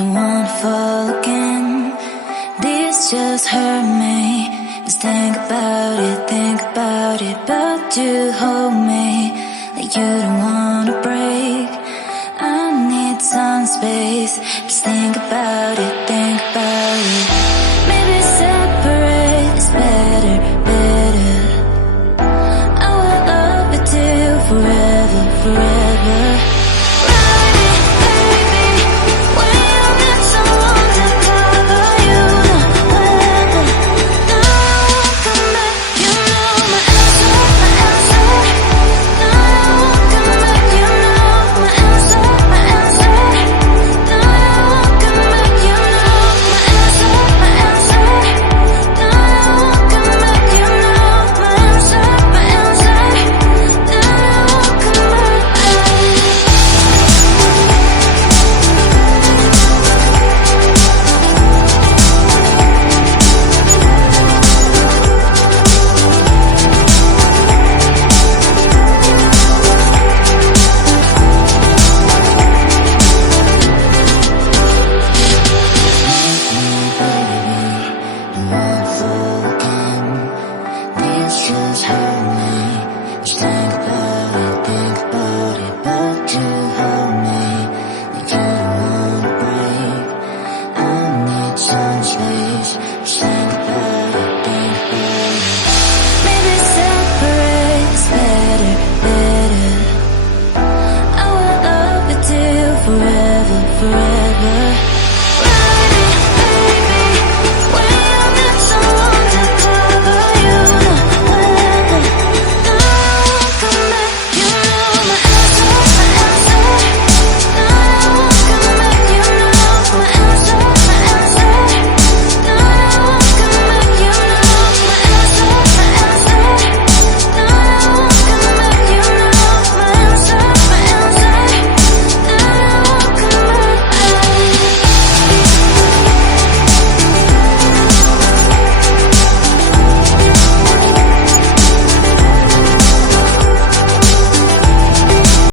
don't wanna fall again. This just hurt me. Just think about it, but you hold me like you don't wanna break. I need some space. Just think about it, maybe separate is better, better. I will love you till forever, forever. Just hurt me. Just think about it, but you hold me like you don't wanna break. I need some